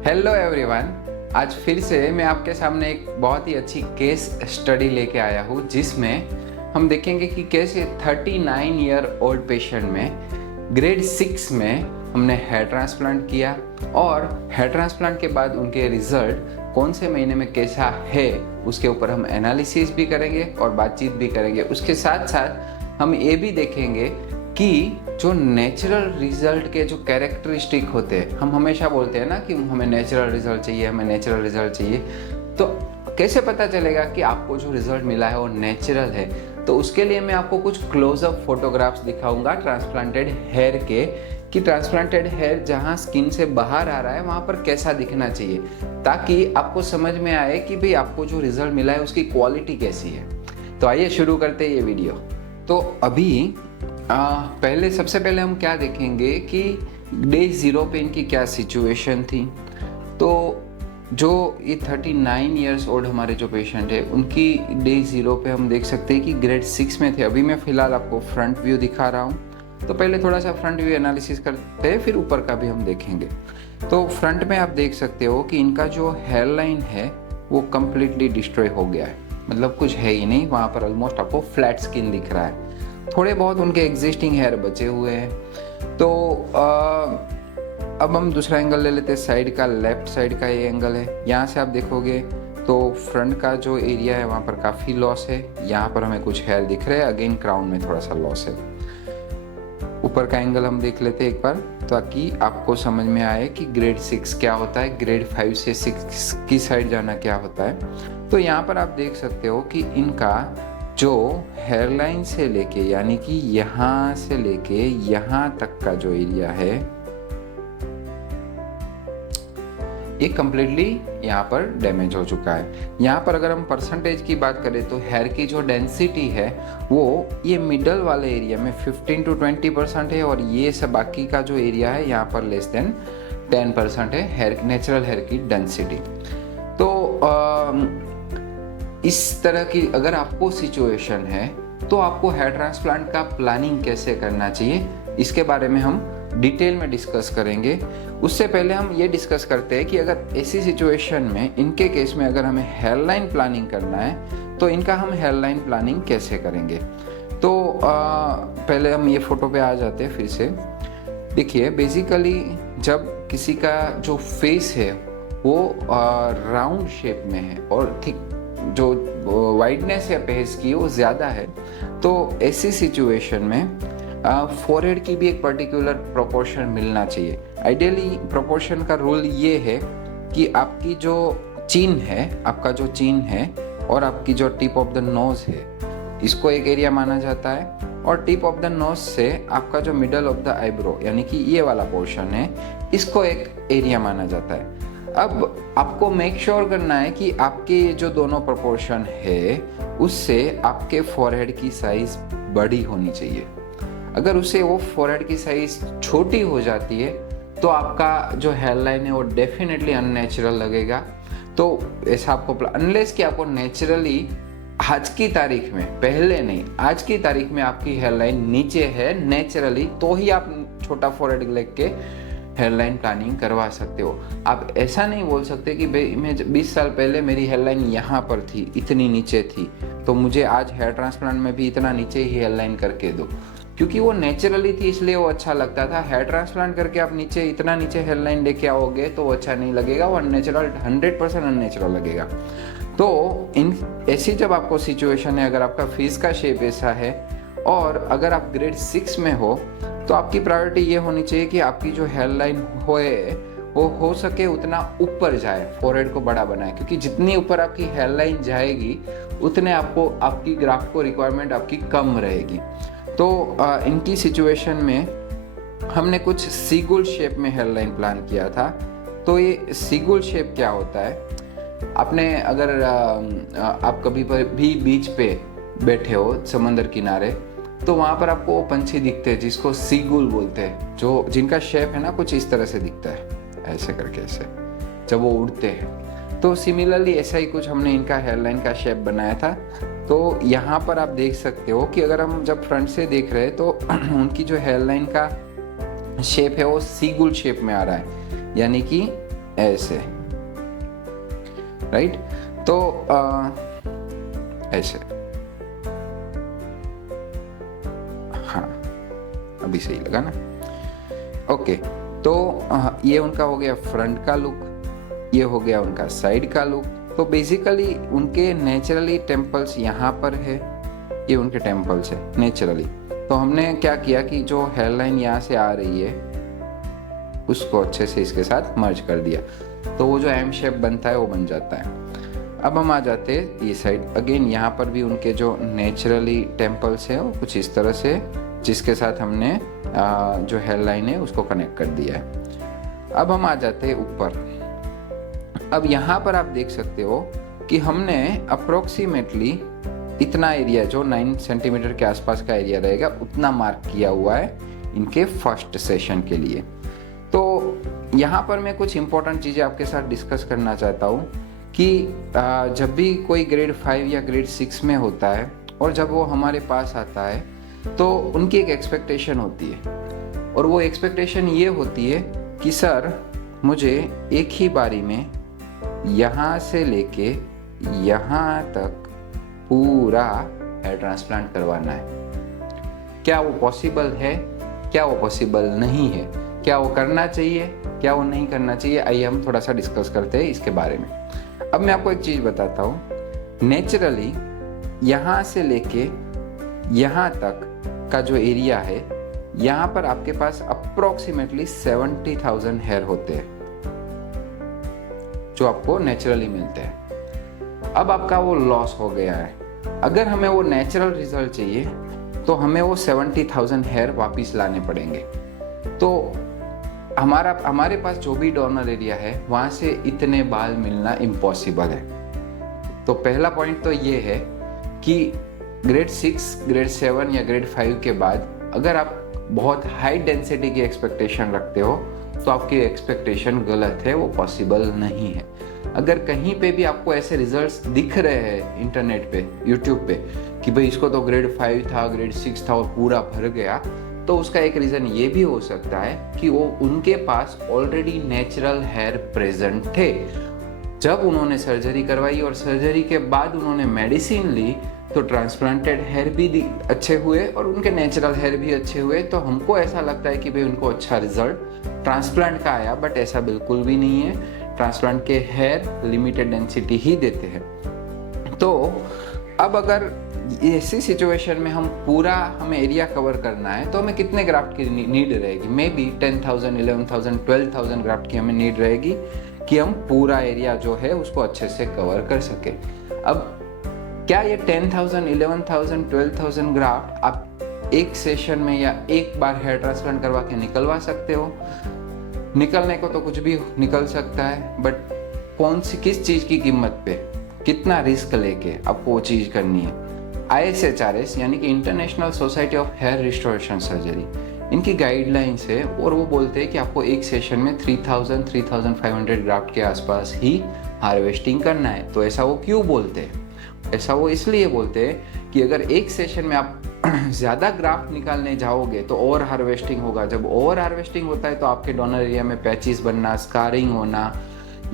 Hello everyone. आज फिर से मैं आपके सामने एक बहुत ही अच्छी केस स्टडी लेके आया हूँ, जिसमें हम देखेंगे कि कैसे 39 ईयर ओल्ड पेशेंट में ग्रेड 6 में हमने हेयर ट्रांसप्लांट किया और हेयर ट्रांसप्लांट के बाद उनके रिजल्ट कौन से महीने में कैसा है उसके ऊपर हम एनालिसिस भी करेंगे और बातचीत भी करेंगे। उसके साथ साथ हम ये भी देखेंगे कि जो नेचुरल रिजल्ट के जो कैरेक्टरिस्टिक होते हैं, हम हमेशा बोलते हैं ना कि हमें नेचुरल रिजल्ट चाहिए, हमें नेचुरल रिजल्ट चाहिए, तो कैसे पता चलेगा कि आपको जो रिजल्ट मिला है वो नेचुरल है। तो उसके लिए मैं आपको कुछ क्लोजअप फोटोग्राफ्स दिखाऊंगा ट्रांसप्लांटेड हेयर के, कि ट्रांसप्लांटेड हेयर जहाँ स्किन से बाहर आ रहा है वहाँ पर कैसा दिखना चाहिए, ताकि आपको समझ में आए कि भाई आपको जो रिजल्ट मिला है उसकी क्वालिटी कैसी है। तो आइए शुरू करते हैं ये वीडियो। तो अभी सबसे पहले हम क्या देखेंगे कि डे 0 पे इनकी क्या सिचुएशन थी। तो जो ये 39 इयर्स ओल्ड हमारे जो पेशेंट है उनकी डे 0 पे हम देख सकते हैं कि ग्रेड 6 में थे। अभी मैं फ़िलहाल आपको फ्रंट व्यू दिखा रहा हूँ, तो पहले थोड़ा सा फ्रंट व्यू एनालिसिस करते हैं, फिर ऊपर का भी हम देखेंगे। तो फ्रंट में आप देख सकते हो कि इनका जो हेयर लाइन है वो कम्प्लीटली डिस्ट्रॉय हो गया है, मतलब कुछ है ही नहीं, वहाँ पर ऑलमोस्ट आपको फ्लैट स्किन दिख रहा है। थोड़े बहुत उनके एग्जिस्टिंग हेयर बचे हुए हैं। तो अब हम दूसरा एंगल ले लेते हैं, साइड का, लेफ्ट साइड का ये एंगल है। यहाँ से आप देखोगे तो फ्रंट का जो एरिया है वहाँ पर काफ़ी लॉस है। यहाँ पर हमें कुछ हेयर दिख रहे हैं, अगेन क्राउन में थोड़ा सा लॉस है। ऊपर का एंगल हम देख लेते हैं एक बार, ताकि आपको समझ में आए कि ग्रेड 6 क्या होता है, ग्रेड 5 से 6 की साइड जाना क्या होता है। तो यहाँ पर आप देख सकते हो कि इनका जो हेयरलाइन से लेके, यानी कि यहाँ से लेके यहाँ तक का जो एरिया है ये कम्प्लीटली यहाँ पर डैमेज हो चुका है। यहाँ पर अगर हम परसेंटेज की बात करें तो हेयर की जो डेंसिटी है वो ये मिडल वाले एरिया में 15 to 20% है, और ये सब बाकी का जो एरिया है यहाँ पर लेस देन 10% है हेयर, नेचुरल हेयर की डेंसिटी। तो इस तरह की अगर आपको सिचुएशन है तो आपको हेयर ट्रांसप्लांट का प्लानिंग कैसे करना चाहिए, इसके बारे में हम डिटेल में डिस्कस करेंगे। उससे पहले हम ये डिस्कस करते हैं कि अगर ऐसी सिचुएशन में, इनके केस में अगर हमें हेयरलाइन प्लानिंग करना है तो इनका हम हेयरलाइन प्लानिंग कैसे करेंगे। तो पहले हम ये फोटो पे आ जाते हैं फिर से। देखिए, बेसिकली जब किसी का जो फेस है वो राउंड शेप में है और ठीक जो वाइडनेस है फेस की वो ज़्यादा है, तो ऐसी सिचुएशन में फोरहेड की भी एक पर्टिकुलर प्रोपोर्शन मिलना चाहिए। आइडियली प्रोपोर्शन का रूल ये है कि आपकी जो चिन है, आपका जो चिन है और आपकी जो टिप ऑफ द नोज है, इसको एक एरिया माना जाता है, और टिप ऑफ द नोज से आपका जो मिडल ऑफ द आईब्रो यानी कि ये वाला पोर्शन है, इसको एक एरिया माना जाता है। अब आपको मेक श्योर करना है कि आपके जो दोनों प्रोपोर्शन है उससे आपके फोरहेड की साइज बड़ी होनी चाहिए। अगर उससे वो फोरहेड की साइज छोटी हो जाती है तो आपका जो हेयरलाइन है वो डेफिनेटली अननेचुरल लगेगा। तो ऐसा आपको, अनलेस कि आपको नेचुरली आज की तारीख में, पहले नहीं, आज की तारीख में आपकी हेयरलाइन नीचे है नेचुरली, तो ही आप छोटा फोरहेड लेके हेयरलाइन प्लानिंग करवा सकते हो। आप ऐसा नहीं बोल सकते कि भाई मैं 20 साल पहले मेरी हेयरलाइन यहाँ पर थी, इतनी नीचे थी, तो मुझे आज हेयर ट्रांसप्लांट में भी इतना नीचे ही हेयरलाइन करके दो, क्योंकि वो नेचुरली थी इसलिए वो अच्छा लगता था। हेयर ट्रांसप्लांट करके आप नीचे, इतना नीचे हेयरलाइन लेके आओगे तो वो अच्छा नहीं लगेगा, वो अननेचुरल, 100% अननेचुरल लगेगा। तो इन ऐसी जब आपको सिचुएशन है, अगर आपका फेस का शेप ऐसा है और अगर आप ग्रेड 6 में हो, तो आपकी प्रायोरिटी ये होनी चाहिए कि आपकी जो हेयरलाइन वो हो सके उतना ऊपर जाए, फोरहेड को बड़ा बनाए, क्योंकि जितनी ऊपर आपकी हेयरलाइन जाएगी उतने आपको, आपकी ग्राफ्ट को रिक्वायरमेंट आपकी कम रहेगी। तो इनकी सिचुएशन में हमने कुछ सीगुल शेप में हेयरलाइन प्लान किया था। तो ये सीगुल शेप क्या होता है, आपने अगर आप कभी पर भी बीच पे बैठे हो समंदर किनारे, तो वहाँ पर आपको वो पंछी दिखते हैं जिसको सीगुल बोलते हैं, जो जिनका शेप है ना कुछ इस तरह से दिखता है, ऐसे करके, ऐसे जब वो उड़ते हैं। तो सिमिलरली ऐसा ही कुछ हमने इनका हेयरलाइन का शेप बनाया था। तो यहाँ पर आप देख सकते हो कि अगर हम जब फ्रंट से देख रहे हैं तो उनकी जो हेयरलाइन का शेप है वो सीगुल शेप में आ रहा है, यानी कि ऐसे, राइट। तो ऐसे, हाँ अभी सही लगा ना। ओके, तो ये उनका हो गया फ्रंट का लुक, ये हो गया उनका साइड का लुक। तो बेसिकली उनके नेचुरली टेम्पल्स यहाँ पर है, ये उनके टेम्पल्स है नेचुरली। तो हमने क्या किया कि जो हेयरलाइन यहाँ से आ रही है उसको अच्छे से इसके साथ मर्ज कर दिया, तो वो जो एम शेप बनता है वो बन जाता है। अब हम आ जाते हैं ये साइड, अगेन यहाँ पर भी उनके जो नेचुरली टेम्पल्स है वो कुछ इस तरह से, जिसके साथ हमने जो हेयरलाइन है उसको कनेक्ट कर दिया है। अब हम आ जाते हैं ऊपर। अब यहाँ पर आप देख सकते हो कि हमने अप्रोक्सीमेटली इतना एरिया जो 9 सेंटीमीटर के आसपास का एरिया रहेगा उतना मार्क किया हुआ है इनके फर्स्ट सेशन के लिए। तो यहाँ पर मैं कुछ इंपॉर्टेंट चीज़ें आपके साथ डिस्कस करना चाहता हूँ कि जब भी कोई ग्रेड 5 या ग्रेड 6 में होता है और जब वो हमारे पास आता है तो उनकी एक एक्सपेक्टेशन होती है, और वो एक्सपेक्टेशन ये होती है कि सर मुझे एक ही बारी में यहाँ से लेके यहाँ तक पूरा हेयर ट्रांसप्लांट करवाना है। क्या वो पॉसिबल है, क्या वो पॉसिबल नहीं है, क्या वो करना चाहिए, क्या वो नहीं करना चाहिए, आइए हम थोड़ा सा डिस्कस करते हैं इसके बारे में। अब मैं आपको एक चीज़ बताता हूँ। नेचुरली यहाँ से लेके यहाँ तक का जो एरिया है, यहाँ पर आपके पास अप्रोक्सीमेटली 70,000 हेयर होते हैं जो आपको नेचुरली मिलते हैं। अब आपका वो लॉस हो गया है। अगर हमें वो नेचुरल रिजल्ट चाहिए तो हमें वो 70,000 हेयर वापस लाने पड़ेंगे। तो हमारे पास जो भी डोनर एरिया है वहाँ से इतने बाल मिलना इम्पॉसिबल है। तो पहला पॉइंट तो ये है कि ग्रेड 6, ग्रेड 7 या ग्रेड 5 के बाद अगर आप बहुत हाई डेंसिटी की एक्सपेक्टेशन रखते हो तो आपकी एक्सपेक्टेशन गलत है, वो पॉसिबल नहीं है। अगर कहीं पे भी आपको ऐसे रिजल्ट्स दिख रहे हैं इंटरनेट पे, यूट्यूब पे, कि भाई इसको तो ग्रेड 5 था, ग्रेड 6 था और पूरा भर गया, तो उसका एक रीज़न ये भी हो सकता है कि वो उनके पास ऑलरेडी नेचुरल हेयर प्रेजेंट थे। जब उन्होंने सर्जरी करवाई और सर्जरी के बाद उन्होंने मेडिसिन ली तो ट्रांसप्लांटेड हेयर भी अच्छे हुए और उनके नेचुरल हेयर भी अच्छे हुए। तो हमको ऐसा लगता है कि भाई उनको अच्छा रिजल्ट ट्रांसप्लांट का आया, बट ऐसा बिल्कुल भी नहीं है। ट्रांसप्लांट के हेयर लिमिटेड डेंसिटी ही देते हैं। तो अब अगर ऐसी सिचुएशन में हमें एरिया कवर करना है तो हमें कितने ग्राफ्ट की नीड रहेगी? मे बी 10,000, 11,000, 12,000 ग्राफ्ट की हमें नीड रहेगी कि हम पूरा एरिया जो है उसको अच्छे से कवर कर सके। अब क्या ये 10,000, 11,000, 12,000 ग्राफ्ट आप एक सेशन में या एक बार हेयर ट्रांसप्लांट करवा के निकलवा सकते हो? निकलने को तो कुछ भी निकल सकता है, बट किस चीज़ की कीमत पे, कितना रिस्क लेके आपको वो चीज़ करनी है? ISHRS यानी कि International Society of Hair Restoration Surgery, इनकी गाइडलाइंस है और वो बोलते हैं कि आपको एक सेशन में 3,000, 3,500 ग्राफ्ट के आसपास ही हार्वेस्टिंग करना है। तो ऐसा वो क्यों बोलते हैं? ऐसा वो इसलिए बोलते हैं कि अगर एक सेशन में आप ज़्यादा ग्राफ्ट निकालने जाओगे तो ओवर हार्वेस्टिंग होगा। जब ओवर हार्वेस्टिंग होता है तो आपके डोनर एरिया में पैचेस बनना, स्कारिंग होना,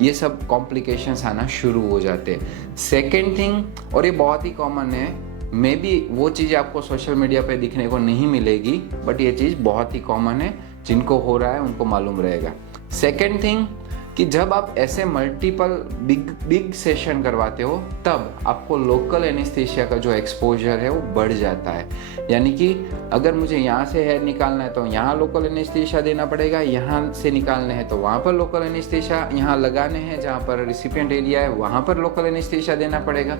ये सब कॉम्प्लिकेशंस आना शुरू हो जाते हैं। सेकेंड थिंग, और ये बहुत ही कॉमन है, मे बी वो चीज़ आपको सोशल मीडिया पे दिखने को नहीं मिलेगी, बट ये चीज़ बहुत ही कॉमन है, जिनको हो रहा है उनको मालूम रहेगा। सेकेंड थिंग कि जब आप ऐसे मल्टीपल बिग सेशन करवाते हो तब आपको लोकल एनेस्थीसिया का जो एक्सपोजर है वो बढ़ जाता है। यानी कि अगर मुझे यहाँ से हेयर निकालना है तो यहाँ लोकल एनेस्थीसिया देना पड़ेगा, यहाँ से निकालने हैं तो वहाँ पर लोकल एनेस्थीसिया, यहाँ लगाने हैं जहाँ पर रिसिपिएंट एरिया है वहाँ पर लोकल एनेस्थीसिया देना पड़ेगा।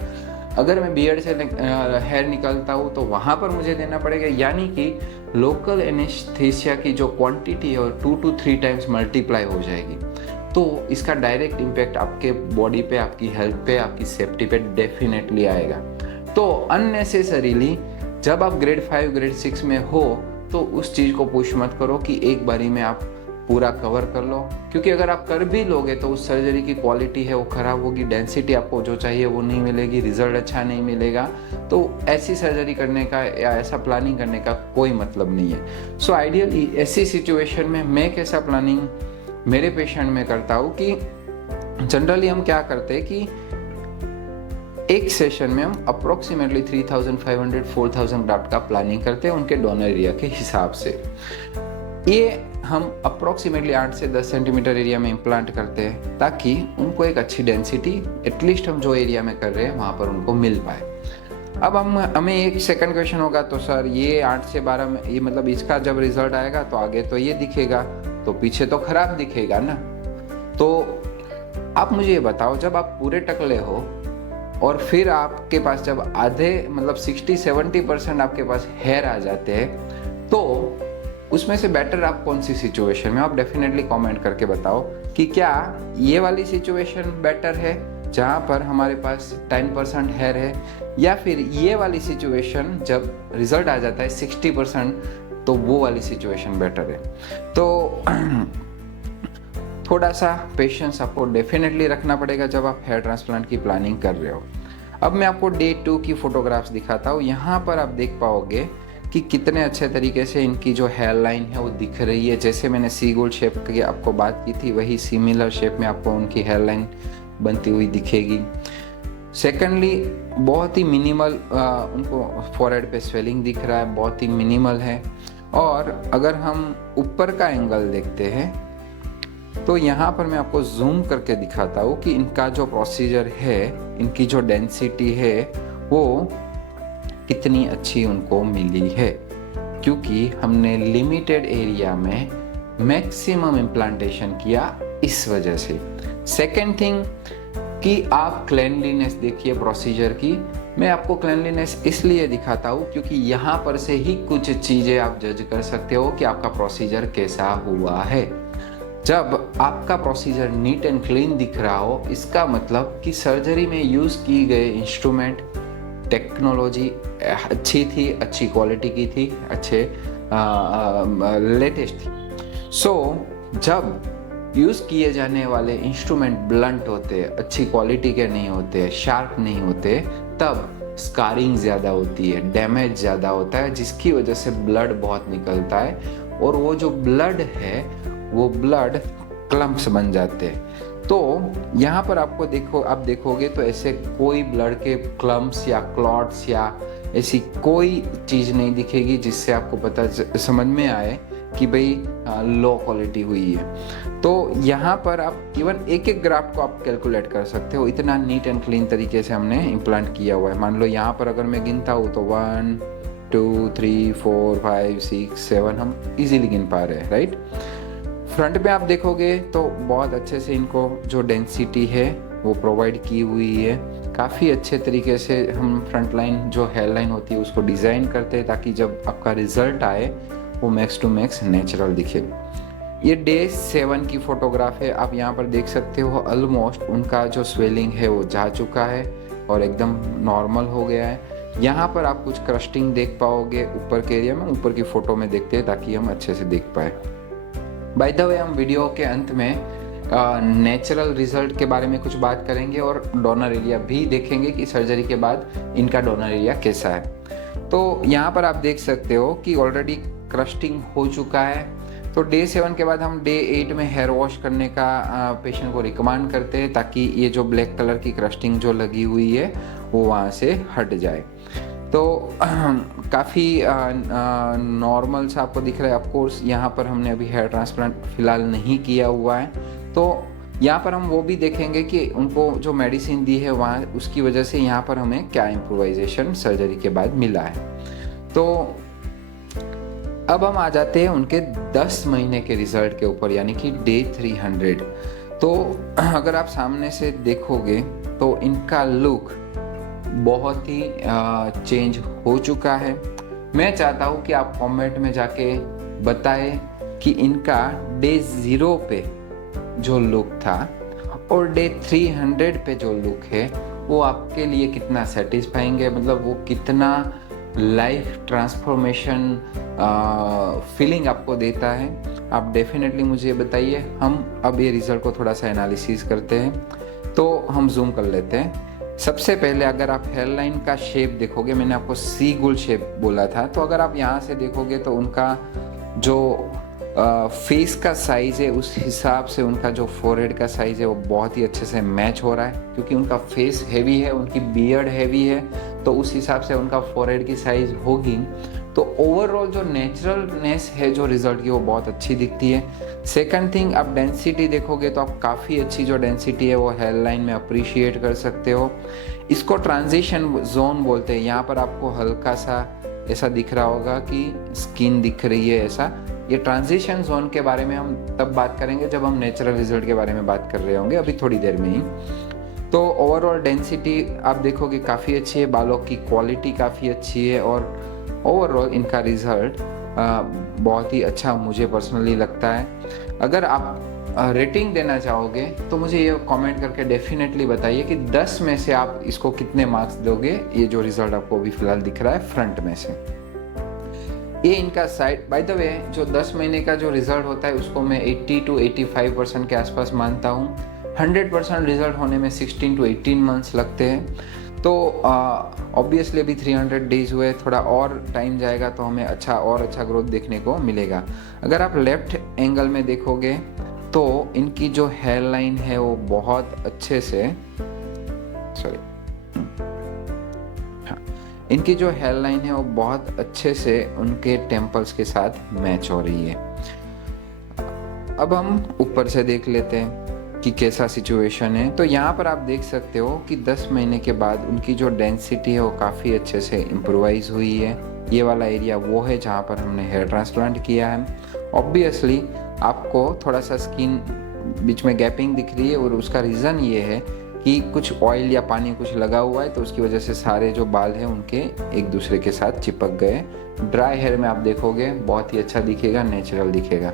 अगर मैं बियर्ड से हेयर निकालता हूँ तो वहाँ पर मुझे देना पड़ेगा। यानी कि लोकल एनेस्थीसिया की जो क्वांटिटी है वो 2 to 3 टाइम्स मल्टीप्लाई हो जाएगी। तो इसका डायरेक्ट इम्पैक्ट आपके बॉडी पे, आपकी हेल्थ पे, आपकी सेफ्टी पे डेफिनेटली आएगा। तो अननेसेसरीली जब आप ग्रेड 5, ग्रेड 6 में हो तो उस चीज़ को पुश मत करो कि एक बारी में आप पूरा कवर कर लो, क्योंकि अगर आप कर भी लोगे तो उस सर्जरी की क्वालिटी है वो ख़राब होगी, डेंसिटी आपको जो चाहिए वो नहीं मिलेगी, रिजल्ट अच्छा नहीं मिलेगा। तो ऐसी सर्जरी करने का या ऐसा प्लानिंग करने का कोई मतलब नहीं है। सो आइडियली ऐसी सिचुएशन में मैं कैसा प्लानिंग मेरे पेशेंट में करता हूँ कि जनरली हम क्या करते हैं कि एक सेशन में हम अप्रोक्सीमेटली 3500-4000 ग्राफ्ट का प्लानिंग करते हैं उनके डोनर एरिया के हिसाब से। ये हम अप्रोक्सीमेटली 8 से 10 सेंटीमीटर एरिया में इम्प्लांट करते हैं ताकि उनको एक अच्छी डेंसिटी एटलीस्ट हम जो एरिया में कर रहे हैं वहाँ पर उनको मिल पाए। अब हमें एक सेकंड क्वेश्चन होगा, तो सर ये 8 से 12 में ये मतलब इसका जब रिजल्ट आएगा तो आगे तो ये दिखेगा, तो पीछे तो खराब दिखेगा ना। तो आप मुझे ये बताओ, जब आप पूरे टकले हो और फिर आपके पास जब आधे मतलब 60-70% आपके पास हेयर आ जाते हैं, तो उसमें से बेटर आप कौन सी सिचुएशन में, आप डेफिनेटली कमेंट करके बताओ कि क्या ये वाली सिचुएशन बेटर है जहाँ पर हमारे पास 10% हेयर है, या फिर ये वाली सिचुएशन जब रिजल्ट आ जाता है 60%, तो वो वाली सिचुएशन बेटर है। तो थोड़ा सा पेशेंस आपको डेफिनेटली रखना पड़ेगा जब आप हेयर ट्रांसप्लांट की प्लानिंग कर रहे हो। अब मैं आपको डे 2 की फोटोग्राफ्स दिखाता हूँ। यहाँ पर आप देख पाओगे कि कितने अच्छे तरीके से इनकी जो हेयर लाइन है वो दिख रही है। जैसे मैंने सी गोल्ड शेप की आपको बात की थी, वही सिमिलर शेप में आपको उनकी हेयर लाइन बनती हुई दिखेगी। सेकेंडली बहुत ही मिनिमल उनको फॉरहेड पे स्वेलिंग दिख रहा है, बहुत ही मिनिमल है। और अगर हम ऊपर का एंगल देखते हैं तो यहाँ पर मैं आपको जूम करके दिखाता हूँ कि इनका जो प्रोसीजर है, इनकी जो डेंसिटी है वो कितनी अच्छी उनको मिली है, क्योंकि हमने लिमिटेड एरिया में मैक्सिमम इम्प्लांटेशन किया इस वजह से। सेकेंड थिंग कि आप क्लेanलीनेस देखिए प्रोसीजर की। मैं आपको क्लेanलीनेस इसलिए दिखाता हूँ क्योंकि यहाँ पर से ही कुछ चीज़ें आप जज कर सकते हो कि आपका प्रोसीजर कैसा हुआ है। जब आपका प्रोसीजर नीट एंड क्लीन दिख रहा हो, इसका मतलब कि सर्जरी में यूज़ की गए इंस्ट्रूमेंट, टेक्नोलॉजी अच्छी थी, अच्छी क्वालिटी की थी, अच्छे लेटेस्ट थी। सो जब यूज़ किए जाने वाले इंस्ट्रूमेंट ब्लंट होते, अच्छी क्वालिटी के नहीं होते, शार्प नहीं होते, तब स्कारिंग ज़्यादा होती है, डैमेज ज़्यादा होता है, जिसकी वजह से ब्लड बहुत निकलता है और वो जो ब्लड है वो ब्लड क्लम्प्स बन जाते हैं। तो यहाँ पर आपको आप देखोगे तो ऐसे कोई ब्लड के क्लम्प्स या क्लॉट्स या ऐसी कोई चीज़ नहीं दिखेगी जिससे आपको पता समझ में आए कि भाई लो क्वालिटी हुई है। तो यहाँ पर आप इवन एक एक ग्राफ्ट को आप कैलकुलेट कर सकते हो, इतना नीट एंड क्लीन तरीके से हमने इम्प्लांट किया हुआ है। मान लो यहाँ पर अगर मैं गिनता हूँ तो 1 2 3 4 5 6 7 हम इजीली गिन पा रहे हैं, राइट। फ्रंट पे आप देखोगे तो बहुत अच्छे से इनको जो डेंसिटी है वो प्रोवाइड की हुई है। काफ़ी अच्छे तरीके से हम फ्रंट लाइन जो हेयर लाइन होती है उसको डिज़ाइन करते हैं ताकि जब आपका रिजल्ट आए वो मैक्स टू मैक्स नेचुरल दिखे। ये डे 7 की फोटोग्राफ है। आप यहाँ पर देख सकते हो ऑलमोस्ट उनका जो स्वेलिंग है वो जा चुका है और एकदम नॉर्मल हो गया है। यहाँ पर आप कुछ क्रस्टिंग देख पाओगे ऊपर के एरिया में, ऊपर की फ़ोटो में देखते हैं ताकि हम अच्छे से देख पाए। बाय द वे हम वीडियो के अंत में नेचुरल रिजल्ट के बारे में कुछ बात करेंगे और डोनर एरिया भी देखेंगे कि सर्जरी के बाद इनका डोनर एरिया कैसा है। तो यहाँ पर आप देख सकते हो कि ऑलरेडी क्रस्टिंग हो चुका है। तो डे 7 के बाद हम डे 8 में हेयर वॉश करने का पेशेंट को रिकमेंड करते हैं ताकि ये जो ब्लैक कलर की क्रस्टिंग जो लगी हुई है वो वहाँ से हट जाए। तो काफ़ी नॉर्मल सा आपको दिख रहा है। ऑफकोर्स यहाँ पर हमने अभी हेयर ट्रांसप्लांट फ़िलहाल नहीं किया हुआ है, तो यहाँ पर हम वो भी देखेंगे कि उनको जो मेडिसिन दी है वहाँ उसकी वजह से यहाँ पर हमें क्या इम्प्रोवाइजेशन सर्जरी के बाद मिला है। तो अब हम आ जाते हैं उनके 10 महीने के रिजल्ट के ऊपर, यानी कि डे 300। तो अगर आप सामने से देखोगे तो इनका लुक बहुत ही चेंज हो चुका है। मैं चाहता हूँ कि आप कमेंट में जाके बताएं कि इनका डे 0 पे जो लुक था और डे 300 पे जो लुक है वो आपके लिए कितना सेटिस्फाइंग है, मतलब वो कितना लाइफ ट्रांसफॉर्मेशन फीलिंग आपको देता है। आप डेफिनेटली मुझे बताइए। हम अब ये रिज़ल्ट को थोड़ा सा एनालिसिस करते हैं, तो हम जूम कर लेते हैं। सबसे पहले अगर आप हेयर लाइन का शेप देखोगे, मैंने आपको सी गोल शेप बोला था, तो अगर आप यहाँ से देखोगे तो उनका जो फेस का साइज़ है उस हिसाब से उनका जो फोरहेड का साइज़ है वो बहुत ही अच्छे से मैच हो रहा है, क्योंकि उनका फेस हैवी है, उनकी बियर्ड हैवी है, तो उस हिसाब से उनका फोरहेड की साइज़ होगी। तो ओवरऑल जो नेचुरलनेस है जो रिजल्ट की वो बहुत अच्छी दिखती है। सेकंड थिंग, आप डेंसिटी देखोगे तो आप काफ़ी अच्छी जो डेंसिटी है वो हेयर लाइन में अप्रिशिएट कर सकते हो। इसको ट्रांजिशन जोन बोलते हैं। यहाँ पर आपको हल्का सा ऐसा दिख रहा होगा कि स्किन दिख रही है ऐसा। ये ट्रांजिशन जोन के बारे में हम तब बात करेंगे जब हम नेचुरल रिजल्ट के बारे में बात कर रहे होंगे, अभी थोड़ी देर में ही। तो ओवरऑल डेंसिटी आप देखोगे काफ़ी अच्छी है, बालों की क्वालिटी काफ़ी अच्छी है और ओवरऑल इनका रिजल्ट बहुत ही अच्छा मुझे पर्सनली लगता है। अगर आप रेटिंग देना चाहोगे तो मुझे ये कमेंट करके डेफिनेटली बताइए कि 10 में से आप इसको कितने मार्क्स दोगे, ये जो रिजल्ट आपको अभी फिलहाल दिख रहा है फ्रंट में से। ये इनका साइड, बाय द वे, जो 10 महीने का जो रिजल्ट होता है उसको मैं 80 to 85% के आसपास मानता हूँ। 100% रिजल्ट होने में 16 to 18 मंथ्स लगते हैं। तो ऑब्वियसली अभी 300 डेज हुए, थोड़ा और टाइम जाएगा तो हमें अच्छा ग्रोथ देखने को मिलेगा। अगर आप लेफ्ट एंगल में देखोगे तो इनकी जो हेयर लाइन है वो बहुत अच्छे से इनकी जो हेयर लाइन है वो बहुत अच्छे से उनके टेम्पल्स के साथ मैच हो रही है। अब हम ऊपर से देख लेते हैं कि कैसा सिचुएशन है। तो यहाँ पर आप देख सकते हो कि 10 महीने के बाद उनकी जो डेंसिटी है वो काफ़ी अच्छे से इम्प्रोवाइज हुई है। ये वाला एरिया वो है जहाँ पर हमने हेयर ट्रांसप्लांट किया है। ऑब्वियसली आपको थोड़ा सा स्किन बीच में गैपिंग दिख रही है और उसका रीज़न ये है कि कुछ ऑयल या पानी कुछ लगा हुआ है, तो उसकी वजह से सारे जो बाल हैं उनके एक दूसरे के साथ चिपक गए। ड्राई हेयर में आप देखोगे बहुत ही अच्छा दिखेगा, नेचुरल दिखेगा।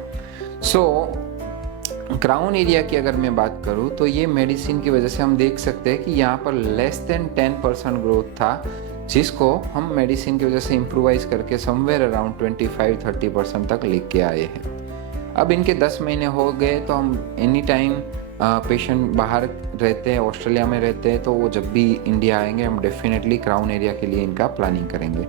क्राउन एरिया की अगर मैं बात करूं तो ये मेडिसिन की वजह से हम देख सकते हैं कि यहाँ पर लेस देन 10% ग्रोथ था, जिसको हम मेडिसिन की वजह से इम्प्रोवाइज करके समवेयर अराउंड 25-30% तक लेके आए हैं। अब इनके 10 महीने हो गए तो हम एनी टाइम पेशेंट बाहर रहते हैं, ऑस्ट्रेलिया में रहते हैं, तो वो जब भी इंडिया आएंगे हम डेफिनेटली क्राउन एरिया के लिए इनका प्लानिंग करेंगे।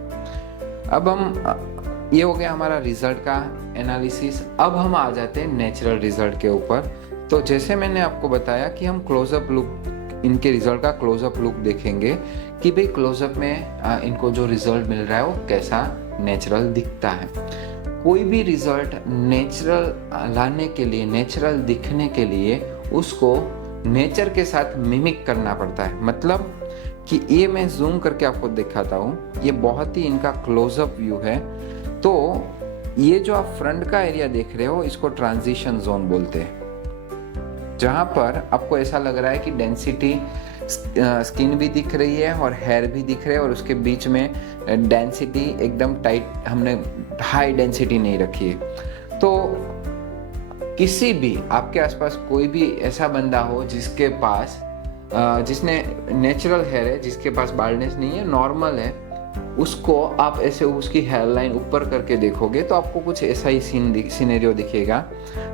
अब हम ये हो गया हमारा रिजल्ट का एनालिसिस। अब हम आ जाते हैं नेचुरल रिजल्ट के ऊपर। तो जैसे मैंने आपको बताया कि हम क्लोजअप लुक, इनके रिजल्ट का क्लोजअप लुक देखेंगे कि भाई क्लोजअप में इनको जो रिजल्ट मिल रहा है वो कैसा नेचुरल दिखता है। कोई भी रिजल्ट नेचुरल लाने के लिए, नेचुरल दिखने के लिए उसको नेचर के साथ मिमिक करना पड़ता है। मतलब कि ये मैं जूम करके आपको दिखाता हूँ, ये बहुत ही इनका क्लोजअप व्यू है। तो ये जो आप फ्रंट का एरिया देख रहे हो इसको ट्रांजिशन जोन बोलते हैं, जहाँ पर आपको ऐसा लग रहा है कि डेंसिटी स्किन भी दिख रही है और हेयर भी दिख रहे हैं और उसके बीच में डेंसिटी एकदम टाइट, हमने हाई डेंसिटी नहीं रखी है। तो किसी भी आपके आसपास कोई भी ऐसा बंदा हो जिसके पास जिसने नेचुरल हेयर है, जिसके पास बाल्डनेस नहीं है, नॉर्मल है, उसको आप ऐसे उसकी हेयर लाइन ऊपर करके देखोगे तो आपको कुछ ऐसा ही सीनेरियो दिखेगा,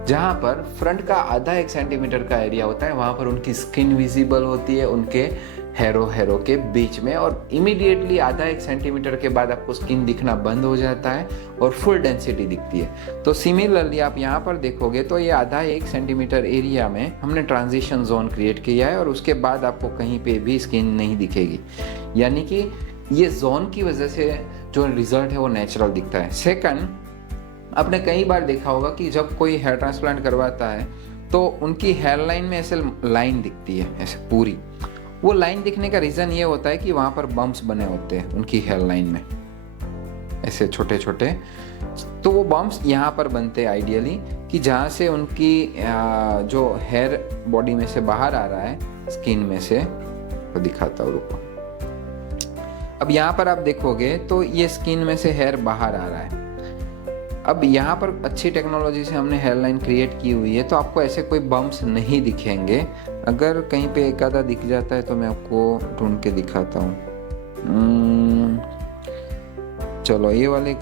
जहाँ पर फ्रंट का आधा 1 सेंटीमीटर का एरिया होता है, वहाँ पर उनकी स्किन विजिबल होती है उनके हेरो के बीच में, और इमीडिएटली आधा 1 सेंटीमीटर के बाद आपको स्किन दिखना बंद हो जाता है और फुल डेंसिटी दिखती है। तो सिमिलरली आप यहाँ पर देखोगे तो ये आधा 1 सेंटीमीटर एरिया में हमने ट्रांजिशन जोन क्रिएट किया है और उसके बाद आपको कहीं पे भी स्किन नहीं दिखेगी, यानी कि ये जोन की वजह से जो रिजल्ट है वो नेचुरल दिखता है। सेकंड, आपने कई बार देखा होगा कि जब कोई हेयर ट्रांसप्लांट करवाता है तो उनकी हेयर लाइन में ऐसे लाइन दिखती है, ऐसे पूरी। वो लाइन दिखने का रीज़न ये होता है कि वहाँ पर बम्प्स बने होते हैं उनकी हेयर लाइन में, ऐसे छोटे छोटे। तो वो बम्प्स यहाँ पर बनते हैं आइडियली, कि जहाँ से उनकी जो हेयर बॉडी में से बाहर आ रहा है, स्किन में से, तो दिखाता हूँ, रुको। अब यहाँ पर आप देखोगे तो ये स्किन में से हेयर बाहर आ रहा है। अब यहाँ पर अच्छी टेक्नोलॉजी से हमने हेयर लाइन क्रिएट की हुई है, तो आपको ऐसे कोई बम्प्स नहीं दिखेंगे। अगर कहीं पे एक आधा दिख जाता है तो मैं आपको ढूंढ के दिखाता हूँ। चलो, ये वाले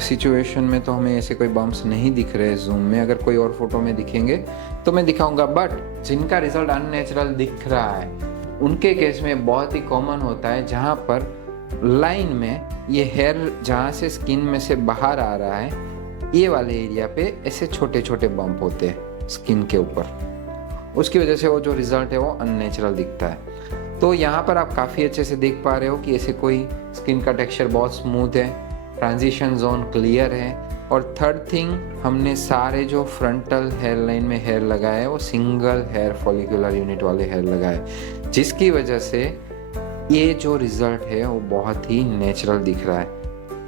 सिचुएशन में तो हमें ऐसे कोई बम्प्स नहीं दिख रहे जूम में। अगर कोई और फोटो में दिखेंगे तो मैं दिखाऊंगा। बट जिनका रिजल्ट अननेचुरल दिख रहा है उनके केस में बहुत ही कॉमन होता है, जहाँ पर लाइन में ये हेयर जहाँ से स्किन में से बाहर आ रहा है ये वाले एरिया पे ऐसे छोटे छोटे बम्प होते हैं स्किन के ऊपर, उसकी वजह से वो जो रिजल्ट है वो अननेचुरल दिखता है। तो यहाँ पर आप काफ़ी अच्छे से देख पा रहे हो कि ऐसे कोई स्किन का टेक्सचर बहुत स्मूथ है, ट्रांजिशन जोन क्लियर है। और थर्ड थिंग, हमने सारे जो फ्रंटल हेयर लाइन में हेयर लगाए वो सिंगल हेयर फॉलिकुलर यूनिट वाले हेयर लगाए, जिसकी वजह से ये जो रिजल्ट है वो बहुत ही नेचुरल दिख रहा है।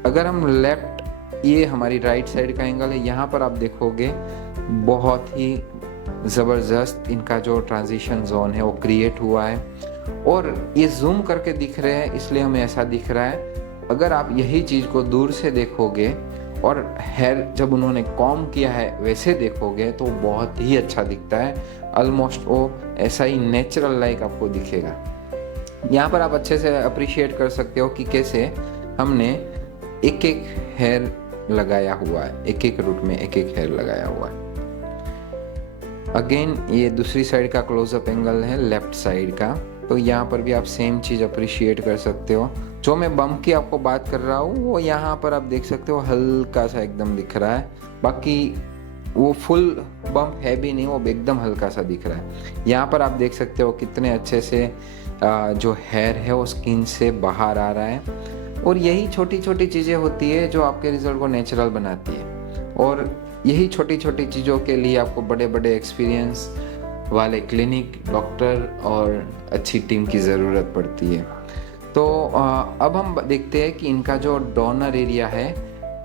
अगर हम लेफ्ट, ये हमारी राइट साइड का एंगल है, यहाँ पर आप देखोगे बहुत ही ज़बरदस्त इनका जो ट्रांजिशन जोन है वो क्रिएट हुआ है, और ये जूम करके दिख रहे हैं इसलिए हमें ऐसा दिख रहा है। अगर आप यही चीज़ को दूर से देखोगे और हेयर जब उन्होंने कॉम किया है वैसे देखोगे तो बहुत ही अच्छा दिखता है, ऑलमोस्ट वो ऐसा ही नेचुरल लाइक आपको दिखेगा। यहाँ पर आप अच्छे से अप्रिशिएट कर सकते हो कि कैसे हमने एक एक हेयर लगाया हुआ है, एक एक रूट में एक एक हेयर लगाया हुआ है। अगेन ये दूसरी साइड का क्लोजअप एंगल है लेफ्ट साइड का, तो यहाँ पर भी आप सेम चीज़ अप्रिशिएट कर सकते हो। जो मैं बम्प की आपको बात कर रहा हूँ वो यहाँ पर आप देख सकते हो हल्का सा एकदम दिख रहा है, बाकी वो फुल बम्प है भी नहीं, वो एकदम हल्का सा दिख रहा है। यहाँ पर आप देख सकते हो कितने अच्छे से जो हेयर है वो स्किन से बाहर आ रहा है। और यही छोटी छोटी चीज़ें होती है जो आपके रिजल्ट को नेचुरल बनाती है, और यही छोटी छोटी चीज़ों के लिए आपको बड़े बड़े एक्सपीरियंस वाले क्लिनिक, डॉक्टर और अच्छी टीम की ज़रूरत पड़ती है। तो अब हम देखते हैं कि इनका जो डोनर एरिया है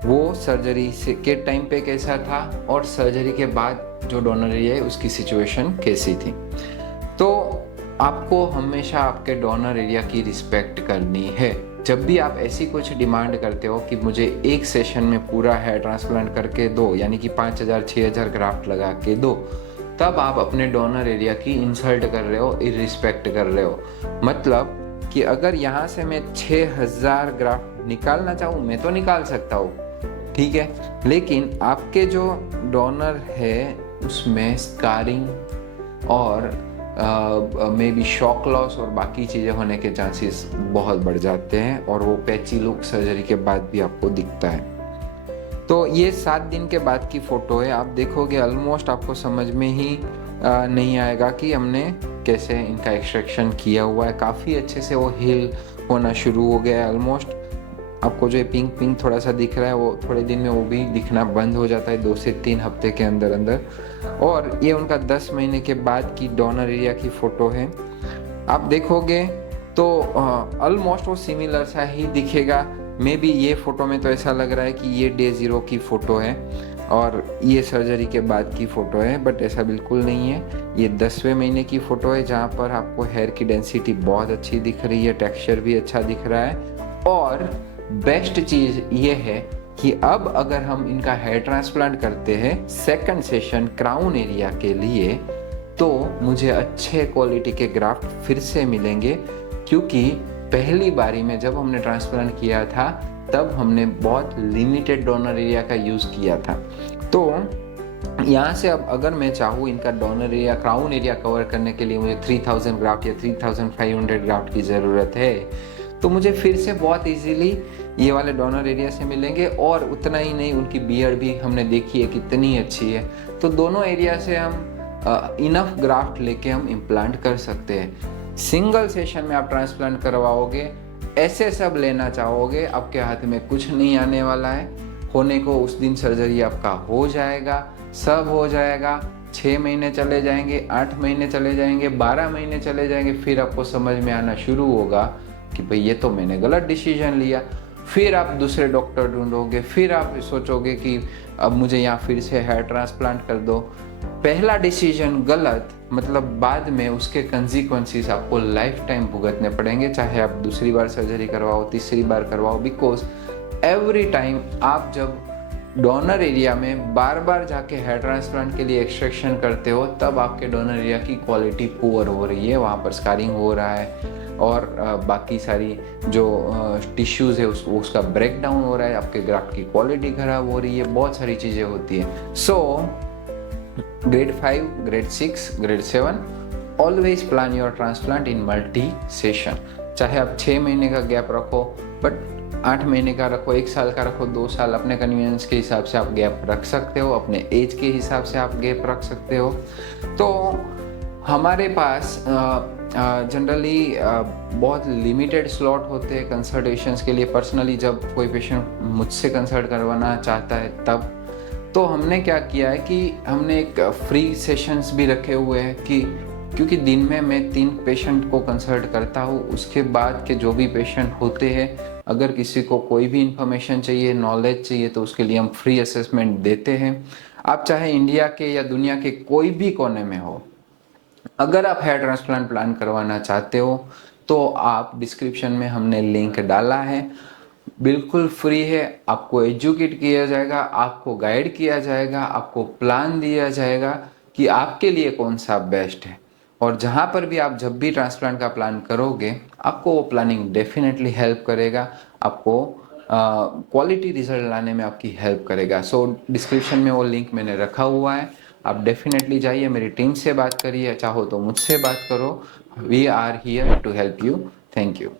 वो सर्जरी से के टाइम पे कैसा था और सर्जरी के बाद जो डोनर एरिया है उसकी सिचुएशन कैसी थी। तो आपको हमेशा आपके डोनर एरिया की रिस्पेक्ट करनी है। जब भी आप ऐसी कुछ डिमांड करते हो कि मुझे एक सेशन में पूरा हेयर ट्रांसप्लांट करके दो, यानी कि 5000-6000 ग्राफ्ट लगा के दो, तब आप अपने डोनर एरिया की इंसल्ट कर रहे हो, इररिस्पेक्ट कर रहे हो। मतलब कि अगर यहाँ से मैं 6000 ग्राफ्ट निकालना चाहूँ मैं तो निकाल सकता हूँ, ठीक है, लेकिन आपके जो डोनर है उसमें स्कारिंग और मे बी शॉक लॉस और बाकी चीज़ें होने के चांसेस बहुत बढ़ जाते हैं, और वो पैची लुक सर्जरी के बाद भी आपको दिखता है। तो ये 7 दिन के बाद की फ़ोटो है, आप देखोगे ऑलमोस्ट आपको समझ में ही नहीं आएगा कि हमने कैसे इनका एक्सट्रैक्शन किया हुआ है। काफ़ी अच्छे से वो हील होना शुरू हो गया है। ऑलमोस्ट आपको जो पिंक पिंक थोड़ा सा दिख रहा है वो थोड़े दिन में वो भी दिखना बंद हो जाता है, 2 से 3 हफ्ते के अंदर अंदर। और ये उनका 10 महीने के बाद की डोनर एरिया की फ़ोटो है। आप देखोगे तो ऑलमोस्ट वो सिमिलर सा ही दिखेगा। मे बी ये फ़ोटो में तो ऐसा लग रहा है कि ये डे 0 की फ़ोटो है और ये सर्जरी के बाद की फ़ोटो है, बट ऐसा बिल्कुल नहीं है। ये 10वें महीने की फ़ोटो है जहाँ पर आपको हेयर की डेंसिटी बहुत अच्छी दिख रही है, टेक्सचर भी अच्छा दिख रहा है। और बेस्ट चीज़ ये है कि अब अगर हम इनका हेयर ट्रांसप्लांट करते हैं सेकंड सेशन क्राउन एरिया के लिए, तो मुझे अच्छे क्वालिटी के ग्राफ्ट फिर से मिलेंगे, क्योंकि पहली बारी में जब हमने ट्रांसप्लांट किया था तब हमने बहुत लिमिटेड डोनर एरिया का यूज़ किया था। तो यहाँ से अब अगर मैं चाहूँ इनका donor area, crown area cover करने के लिए मुझे 3000 ग्राफ्ट या 3500 ग्राफ्ट की ज़रूरत है, तो मुझे फिर से बहुत इजीली ये वाले डोनर एरिया से मिलेंगे। और उतना ही नहीं, उनकी बियर्ड भी हमने देखी है कितनी अच्छी है। तो दोनों एरिया से हम इनफ ग्राफ्ट लेके हम इम्प्लांट कर सकते हैं। सिंगल सेशन में आप ट्रांसप्लांट करवाओगे, ऐसे सब लेना चाहोगे, आपके हाथ में कुछ नहीं आने वाला है। होने को उस दिन सर्जरी आपका हो जाएगा, सब हो जाएगा। 6 महीने चले जाएंगे, 8 महीने चले जाएंगे, 12 महीने चले जाएंगे, फिर आपको समझ में आना शुरू होगा कि भाई ये तो मैंने गलत डिसीजन लिया। फिर आप दूसरे डॉक्टर ढूंढोगे, फिर आप सोचोगे कि अब मुझे यहाँ फिर से हेयर ट्रांसप्लांट कर दो। पहला डिसीजन गलत, मतलब बाद में उसके कंसिक्वेंसेस आपको लाइफ टाइम भुगतने पड़ेंगे, चाहे आप दूसरी बार सर्जरी करवाओ, तीसरी बार करवाओ। बिकॉज एवरी टाइम आप जब डोनर एरिया में बार बार जाके हेयर ट्रांसप्लांट के लिए एक्सट्रैक्शन करते हो, तब आपके डोनर एरिया की क्वालिटी पुअर हो रही है, वहाँ पर स्कारिंग हो रहा है और बाकी सारी जो टिश्यूज़ है उसका ब्रेक डाउन हो रहा है, आपके ग्राफ्ट की क्वालिटी ख़राब हो रही है, बहुत सारी चीज़ें होती हैं। सो grade 5, grade 6, grade 7 always plan your transplant in multi session. चाहे आप 6 महीने का गैप रखो, बट 8 महीने का रखो, 1 साल का रखो, 2 साल, अपने कन्वीनियंस के हिसाब से आप गैप रख सकते हो, अपने एज के हिसाब से आप गैप रख सकते हो। तो हमारे पास जनरली बहुत लिमिटेड स्लॉट होते हैं कंसल्टेशंस के लिए। पर्सनली जब कोई पेशेंट मुझसे कंसल्ट करवाना चाहता है तब, तो हमने क्या किया है कि हमने एक फ्री सेशंस भी रखे हुए हैं कि क्योंकि दिन में मैं 3 पेशेंट को कंसल्ट करता हूँ, उसके बाद के जो भी पेशेंट होते हैं, अगर किसी को कोई भी इंफॉर्मेशन चाहिए, नॉलेज चाहिए, तो उसके लिए हम फ्री असेसमेंट देते हैं। आप चाहे इंडिया के या दुनिया के कोई भी कोने में हो, अगर आप हेयर ट्रांसप्लांट प्लान करवाना चाहते हो तो आप डिस्क्रिप्शन में हमने लिंक डाला है, बिल्कुल फ्री है। आपको एजुकेट किया जाएगा, आपको गाइड किया जाएगा, आपको प्लान दिया जाएगा कि आपके लिए कौन सा बेस्ट है। और जहाँ पर भी आप जब भी ट्रांसप्लांट का प्लान करोगे, आपको वो प्लानिंग डेफिनेटली हेल्प करेगा, आपको क्वालिटी रिजल्ट लाने में आपकी हेल्प करेगा। सो डिस्क्रिप्शन में वो लिंक मैंने रखा हुआ है, आप डेफिनेटली जाइए, मेरी टीम से बात करिए, चाहो तो मुझसे बात करो। We are here to help you. Thank you.